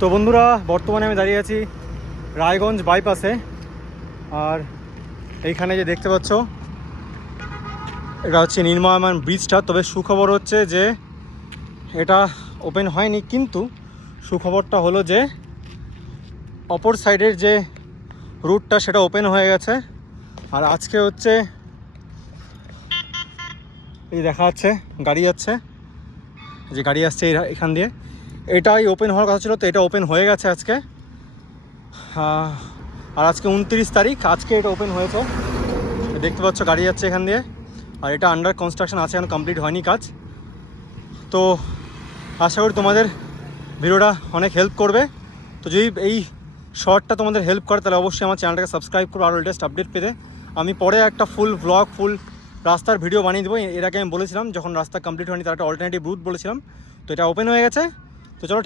তো বন্ধুরা, বর্তমানে আমি দাঁড়িয়ে আছি রায়গঞ্জ বাইপাসে। আর এইখানে যে দেখতে পাচ্ছ, এটা হচ্ছে নির্মাণ ব্রিজটা। তবে সুখবর হচ্ছে যে এটা ওপেন হয়নি, কিন্তু সুখবরটা হলো যে অপর সাইডের যে রুটটা সেটা ওপেন হয়ে গেছে। আর আজকে হচ্ছে এই দেখা যাচ্ছে গাড়ি যাচ্ছে, যে গাড়ি আসছে এখান দিয়ে, এটাই ওপেন হওয়ার কথা ছিল, তো এটা ওপেন হয়ে গেছে আজকে। আর আজকে 29 তারিখ, আজকে এটা ওপেন হয়েছে। দেখতে পাচ্ছ গাড়ি যাচ্ছে এখান দিয়ে। আর এটা আন্ডার কনস্ট্রাকশন আছে, এখন কমপ্লিট হয়নি কাজ। তো আশা করি তোমাদের ভিডিওটা অনেক হেল্প করবে। তো যদি এই শর্টটা তোমাদের হেল্প করে তাহলে অবশ্যই আমার চ্যানেলটাকে সাবস্ক্রাইব করো আরও লেটেস্ট আপডেট পেতে। আমি পরে একটা ফুল ব্লগ, ফুল রাস্তার ভিডিও বানিয়ে দেবো। এর আগে আমি বলেছিলাম, যখন রাস্তা কমপ্লিট হয়নি তার একটা অল্টারনেটিভ রুট বলেছিলাম, তো এটা ওপেন হয়ে গেছে। তো চলো।